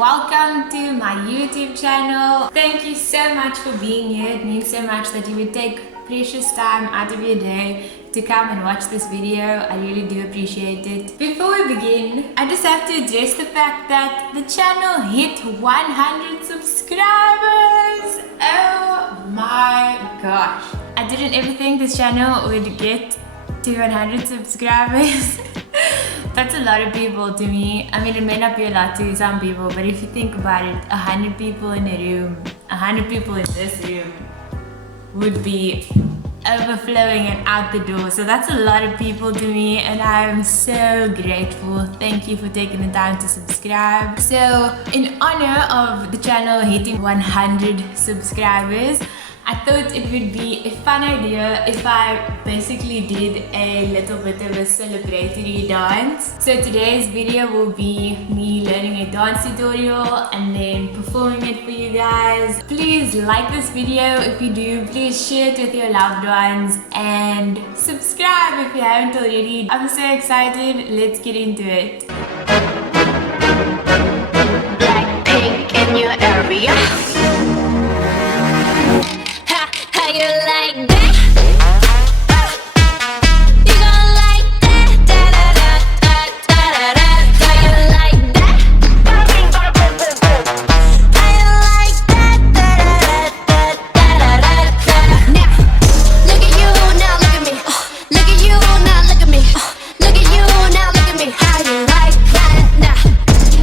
welcome to my YouTube channel. Thank you so much for being here. It means so much that you would take precious time out of your day to come and watch this video. I really do appreciate it. Before we begin, I just have to address the fact that the channel hit 100 subscribers. Oh my gosh. I didn't ever think this channel would get to 100 subscribers. That's a lot of people to me. I mean, it may not be a lot to some people, but if you think about it, 100 people in a room, 100 people in this room would be overflowing and out the door. So that's a lot of people to me, and I am so grateful. Thank you for taking the time to subscribe. So in honor of the channel hitting 100 subscribers, I thought it would be a fun idea if I basically did a little bit of a celebratory dance. So today's video will be me learning a dance tutorial and then performing it for you guys. Please like this video if you do. Please share it with your loved ones and subscribe if you haven't already. I'm so excited. Let's get into it. BLACKPINK in your area. You like that? You gon' like that? Da da da da da da da. How you like that? How you like that? Da da da da da da. Now, look at you, now look at me. Look at you, now look at me. Look at you, now look at me. How you like that? Now,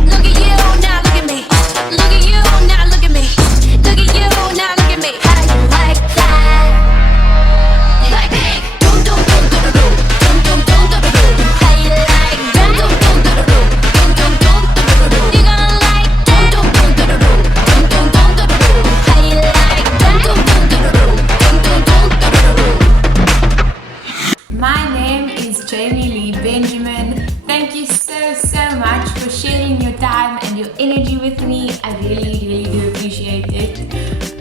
look at you, now look at me. Look at you, now look at me. Look at you, now look at me. How you like that? My name is jamieleebenji. Thank you so much for sharing your time and your energy with me. I really do appreciate it.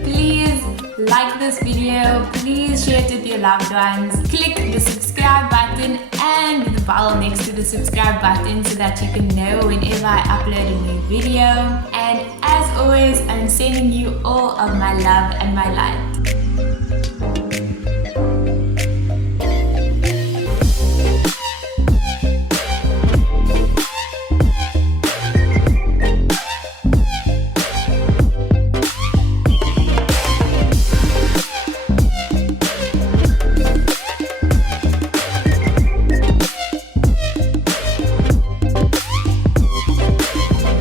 Please like this video, please share it with your loved ones. Click the subscribe button and the bell next to the subscribe button so that you can know whenever I upload a new video. And as always, I'm sending you all of my love and my light.